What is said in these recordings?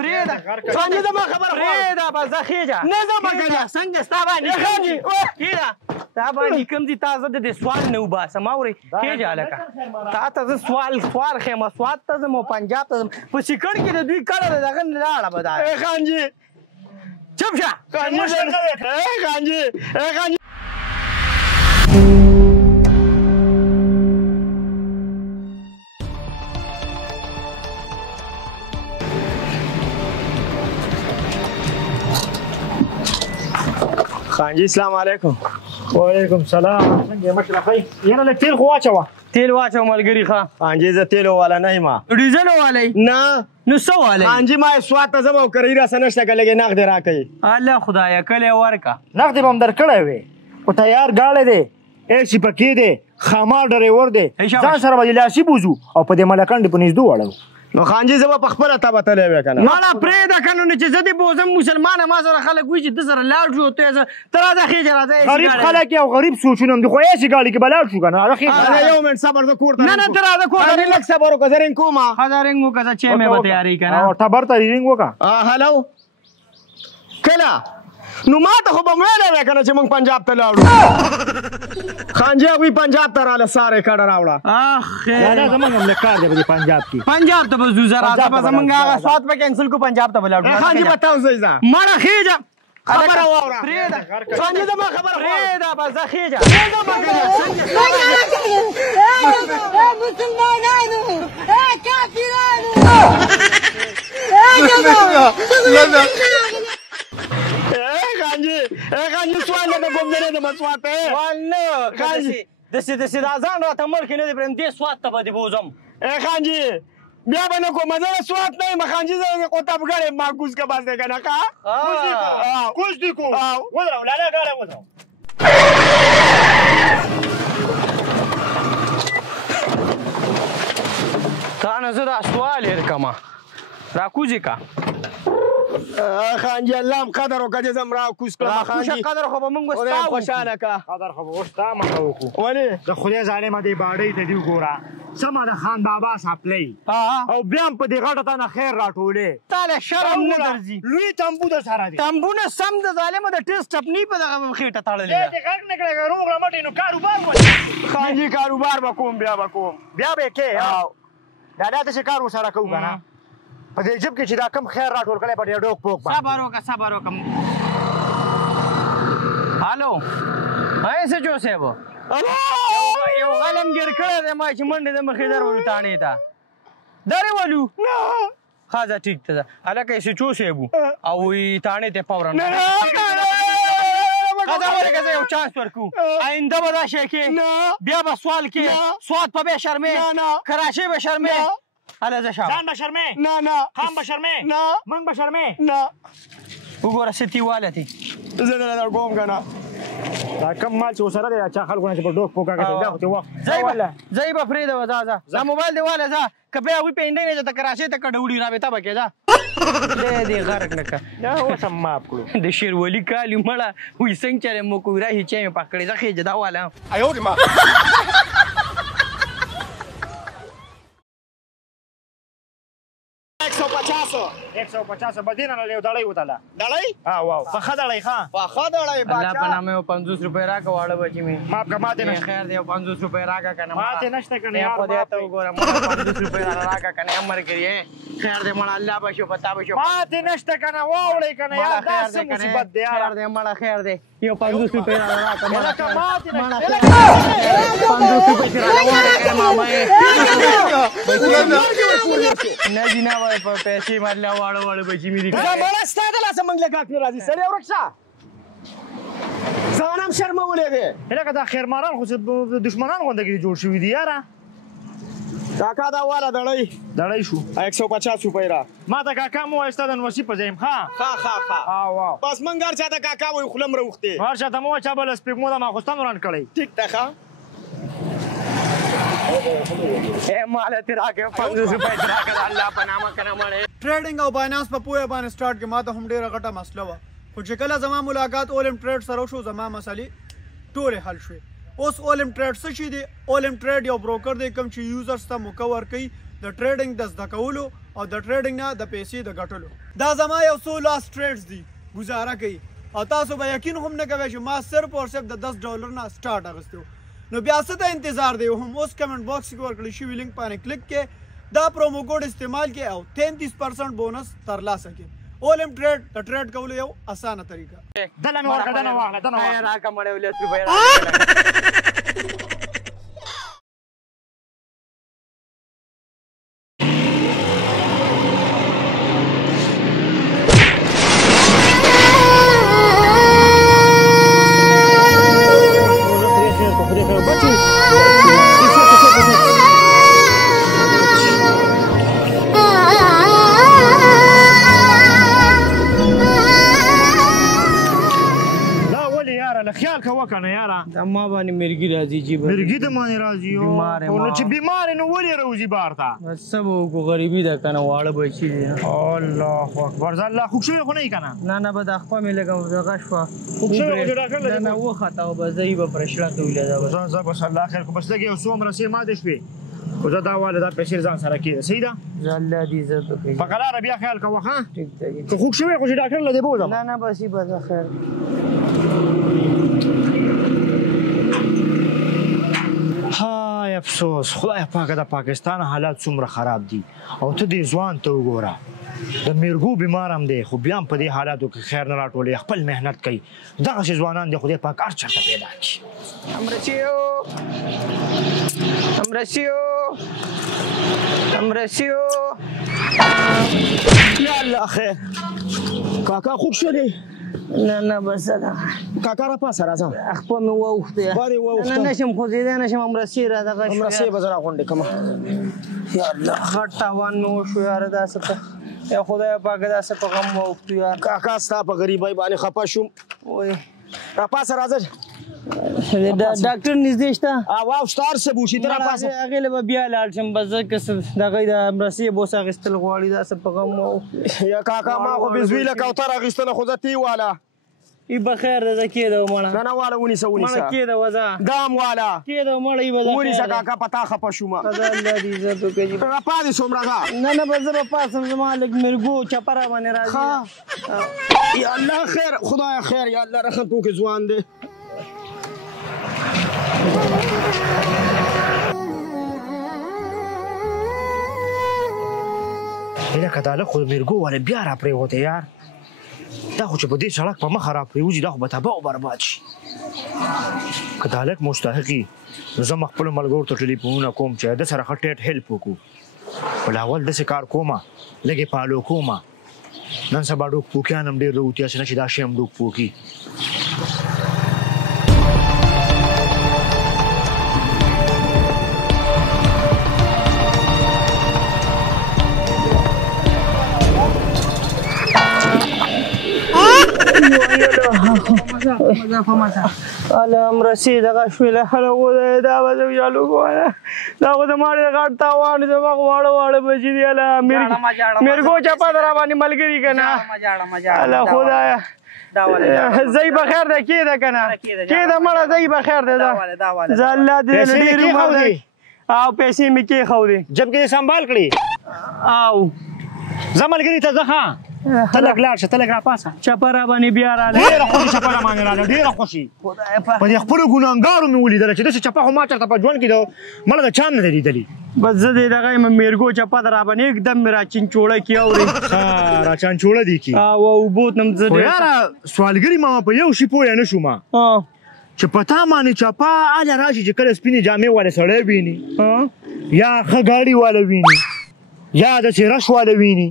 پرېږده خانجي زما خبره پرېږده بس دا خېږه نه زما کنه څنګه ستا باندې خانجي کېږه ستا باندې کوم دي تا زه د دې سوال نه وباسم اورې خېږه هلکه تا ته زه سوال ښیم سوات ته ځم او پنجاب ته ځم په سیکړ کې د دوی کډه د دغه نه لاړه به دا خانجي چپ شه خانجي خانجي السلام علیکم وعلیکم سلام څنګه یې مشرفۍ یاره لږ تیل خو واچوه تیل واچوه ملګري ښه خانجي زه تیلو والا نه یم ډیزل والی نه نو څه والی خانجي ما سوات ته ځم او کرایي راسه نشته که لږ نغدې راکوي الله خدایه کله یې ورکړه نغدې به هم درکړی وې خو تیار ګاړی دی ایسي پکې دی خامار ډریور دی ځان سره به لاسي بوځو او په دې ملکنډې په نږدو واړو نو خانجي زه به په خپله تبه تللی وې که نه مړه پرېږده که نو چې زه دې بوځم مسلمانه ما سره خلک وایي چې ده سره لاړ شو ته ته راځه خېجه راځه غریب خلک یې او غریب سوچونه هم دي خو ایسي ګاډي کې به لاړ شو که نه یو منټ صبر زه کور ته نه نه ته راځه کور ته لږ صبر وکړه زه رنګ کوم ښه دا رنګ وکړه چې مې به تیارې که نه ټبر ته رینګ وکړه هلو کله نو ما ته خو به ویلی وی که نه چې موږ پنجاب ته لاړو خانجي هغوی پنجاب ته راله سارې کډه راوړه دا زمونږ هم لږ کار دی په دې پنجاب کې پنجاب ته به ځو زه راځه به زمونږ هغه سوات به کینسل کړو پنجاب ته به لاړو خانجي به تاو ځئ ځه مړه خېجه خبره واوره پرېږده خانجي زما خبره پرېږده بس زه خېجه مسلمانانو کافرانو خانجي سوال نه کوم ځای نه سوات سوال نه داسې دا ځان راته مړ کې نه دی پرېږدم دې سوات ته به دې بوځم خانجي بیا به نه کوم زه سوات نه یم خانجي زه قطبګړی ماکوس که بس دی که نه ښه کوز دی کو ودرو لاله ګاړی ودرو تا نه زه دا سوال هېر کړمه راکوزې که خانجي الله هم قدر وکړه چې زه م راکوز کړم راکوشه قدر خو به موږ به ستا خوشحاله که قدر خو به اوس تا مخه وکړو ولې د خدای ظالمه دې باډۍ ته دي وګوره سمه د خان بابا سپلۍ او بیا هم په دې غټه تانه خیر راټولې تاله شرم نه درځي لوی تمبو در سره دی تمبونه سم د ظالمه د ټیسټ ټپني په دغه خېټه تړلې ده دې غږ نه کړی که روغ رمټې نو کاروبار خانجي کاروبار به کوم بیا به کوم بیا به یې کې دا داسې کار ورسره کوو که نه په دې جب کې چې دا کم خیر راټول کړی په دې ډوک پوک باندې صبر وکړه هلو څه جو صاحب یو غلم ګیر کړی دی ما چې منډې د مخې در ولو تاڼې ته درې ولو ښه ځه ټیک ته ځه هلکه یې سچو صاحب او تاڼې ته فورن ورکه یو چانس ورکو آینده به دا شی کې بیا به سوال کې سوات په بیا شرمې کراچۍ به شرمې هله زه شم ځان به شرمې نه خان به شرمې موږ به شرمې نه وګوره څه تیواله دی زه نه در کوم که نه دا کم مال چې ورسره دی چا خلکو نه چې په ډوک پوکه کوي دا خو ته وخت ځای به پرېږده ځه دا موبایل دی واله ځه که بیا هغوی پېنډۍ نه ته کراچۍ ته کډه وړي رابطه به کې ځه دې غرق نه که دا اوس هم معاف کړو د شیرولي کالي مړه وایي څنګه چلې مو کوي راهي چای مې پکړې ځه خېجه دا واله 150 بدینه نه لیو دړۍ وتله دړۍ واو پخه دړۍ ښه پخه دړۍ الله په نامه یو 50 روپۍ راکړه واړه بچي مې معاف که ماتې نشته خیر دی یو 50 روپۍ راکړه که نه ماتې نشته که نه یار خدای ته وګوره مړه 50 روپۍ راکړه که نه هم مرګري خیر دی مړه الله به شو پتا به شو ماتې نشته که نه واوړئ که نه یار دا څه مصیبت دی خیر دی مړه خیر دی یو 50 روپۍ راکړه مړه ماتې نشته 50 روپۍ چې راوړې ماما نه دي نه وای په پیسې باندې واړه بچي مې دي مړه ستا د لاسه موږ له کاک نه راځي سړی ورک شه ځان هم شرمولی دی لکه دا خیرماران خو دشمنان غونډه کې جوړ شوي دي یاره کاکا دا واله دړۍ شو 150 روپۍ را ما ته کاکا مو وایي ستا د نوسي په ځای یم ښه واو بس موږ هر چا ته کاکا وایو خوله م روختې هر چا ته مو وایي چا به له سپېږمو د ماخوستن وران کړی ټیک ده ښه مالت راکې 50 روپۍ راکړه الله په نامه که نه مړې ټریډینګ او باینانس په پوهه باندې سٹارټ کې ما ته هم ډېره غټه مسله وه خو چې کله زما ملاقات اولم ټریډ سره وشو زما مسلې ټولې حل شوې اوس اولم ټریډ څه شي دی اولم ټریډ یو بروکر دی کوم چې یوزرز ته موقع ورکوي د ټریډینګ د زده کولو او د ټریډینګ نه د پیسې د ګټلو دا زما یو څو لاس ټریډز دي گزاره کوي او تاسو به یقین هم نه کوئ چې ما صرف اور صرف د $10 نه سٹارټ اغوستی نو بیا څه ته انتظار دی هم اوس کمنټ باکس کې ورکړل شوي لینک باندې کلیک کې دا پرومو کوډ استعمال کې او 33% بونس ترلاسه کې اولم ټریډ د ټریډ کولو یو اسانه طریقه دله مې ورکړه دله واخله دله واخله راکه مړې ولې خیال کوه کنه یاره دا ما باندې مرګي راځي جی مرګي ته باندې راځي نو چې بیمار نو ولې راوځي بار ته بس سب کو غریبي ده کنه واړه بچی دي الله اکبر الله خوښ شوی خو نه کنه نه به د خپل مې لګم دغه شوه خوښ شوی خو ډاکټر لګي نه وخته او به زی به پرشلا ته ویل دا بس الله خیر خو بس لګي اوس عمر سي ماده شوي خو دا واله دا پیسې ځان سره کېده صحیح ده الله دې عزت وکړي په قلاره بیا خیال کوه ها ټیک دی که خوښ شوی خو چې ډاکټر لدی بوزم نه بس به خیر هاي افسوس خدای پاک د پاکستان حالات څومره خراب دي او ته دې ځوان ته وګوره د میرګو بیمار هم دی خو بیا هم په دې حالاتو کې خیر نه راټولوي خپل محنت کوي دغسې ځوانان دی خدای پاک هر چېرته پیدا کړي امرسیو یا الله خیر کاکا خوب شدی نه بس دا کاکا را پاسه راځه خپل مې واوښته بارې واوښته نه نشم خوځېدی نشم امرسي را دغه امرسي به زه راغونډې کړمه یا الله غټ تاوان مې وشو یاره داسې ته یا خدای پاک داسې په غم واوښتو یار کاکا ستا په غریبۍ باندې خفه شوم وای را پاسه راځه ډاکټر نږدې شته واوښته هر څه به وشي ته را پاسه هغې له به بیا لاړ شم بس زه که دغه د امرسي بوس اخیستل غواړي داسې په غم واوښتو یا کاکا ما خو بېزویله کوتر اخیستله خو زه تی واله ای بخیر ده زه کېده مړه نه واله ونیسه مړه کېده وزه دا هم واله کېده مړه ای به ونیسه کاکا په تا خفه شومه خدای الله دې عزت وکړي را پاتې شوم راځه نه به زه به پاسم زما لږ مرګو چپه را باندې راځي یا الله خیر خدای خیر یا الله رحم وکړي ځوان دی لکه دا لږ خو د میرګو والا بیا را پرېوتی یار دا خو چې په دې سړک په مخه را پرېوځي دا خو به تباه او برباد شي که دا هلک مستحقي نو زه خپلو ملګرو ته ټلیفونونه کوم چې ده سره ښه ټیټ هیلپ وکړو بلاول داسې کار کومه لږې پالو کومه نن سبا ډوک پوکیان هم ډېر راوتي هسې نه چې دا شی هم ډوک پوکي امرسي دغه شوله خلکو دا به زه چالو کوله دا خو د ماړې د غټ تاوان زما خو واړه بچي دي هله میرګو چپه ده را باندې ملګري که نه هله خدایه زی بخیر ده کېده که نه کېده مړه زی بخیر ده زه الله دې ډېر عمر دی او پیسې مې کېښودې جب کې دې سنبال کړي او زه ملګري ته ځه ښه ته لږ لاړ شه ته لږ راپاسه چپه را باندې بیا راله ډېره خوښي چپه را باندې راله ډېره خوښي په دې خپلو ګناهګارو مې ولیدله چې داسې چپه خو ما چېرته په ژوند کې مله د چا نه ده لیدلي بس زه دې دغه یم میرګو چپه ده را باندې एकदम مې را چنچوړه کړي اورې را چنچوړه دي کړي او اوبو ته هم زه خو یاره سوالګري ماما په یو شي پوه نه شوم چې په تا باندې چپه هله راشي چې کله سپینې جامې والا سړی ویني یا ښه ګاډي والا ویني یا داسې رش والا ویني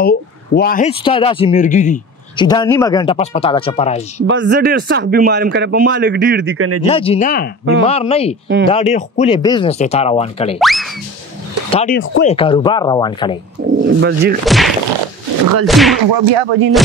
او واحد ستا داسې میرګي دي چې دا نیمه ګنټه پس په تا دا چپه راځي بس زه ډېر سخت بیمار یم که نه په ما لږ ډېر دي که نه جي نه بیمار نه یي دا ډېر ښکلی بزنس دی تا روان کړی تا ډېر ښکلی کاروبار روان کړی بس جي غلطي بیا به دې نه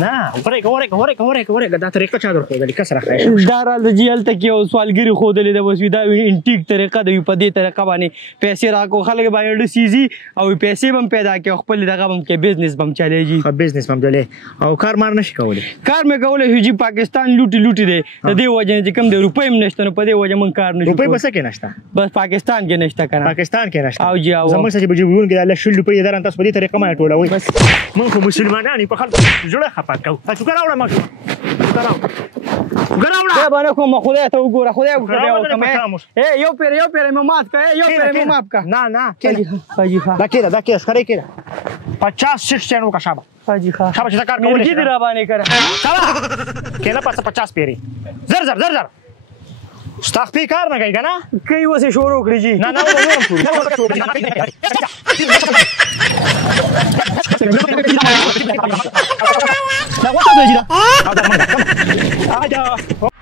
نه ورکه دا طریقه چا درښودلې کس راښایي دا رال د جی هلته کې یو سوالګري ښودلې ده بس وي دا انټیک طریقه ده وي په دې طریقه باندې پیسې راکړو خلک به یې سیزي او پیسې به هم پیدا کړي او خپل دغه به هم کوي بزنس به هم چلېږي بزنس به هم چلې او کار مار نشي کولی کار مې کولی شو چې پاکستان لوټي دی د دې وجې نه چې کوم دی روپۍ هم نشته نو په دې وجې موږ کار نه شو روپۍ په څه کې نشته بس پاکستان کې نشته که نه پاکستان کې نشته او جی او زموږ څه چې به جیبونو کې دا 100 روپۍ دران تاسو په دې طریقه باندې ټولوئ موږ خو مسلمانان یو په خلکو زړه خفه کوو تاسو راوړه ماشومه دا باندې کوم خدای ته وګوره خدای وکړه یو پیر مې مات کړه یو پیر مې مات کړه نه حاجی خان دا کېده ښکارې کېده 50 60 چینو کا شابه حاجی خان شابه چې دا کار کولی مرګي دې را باندې کړه شابه کېله پس 50 پیری زر ستا خپې کار نه کوي که نه کوي اوس یې شروع کړي جي نه نه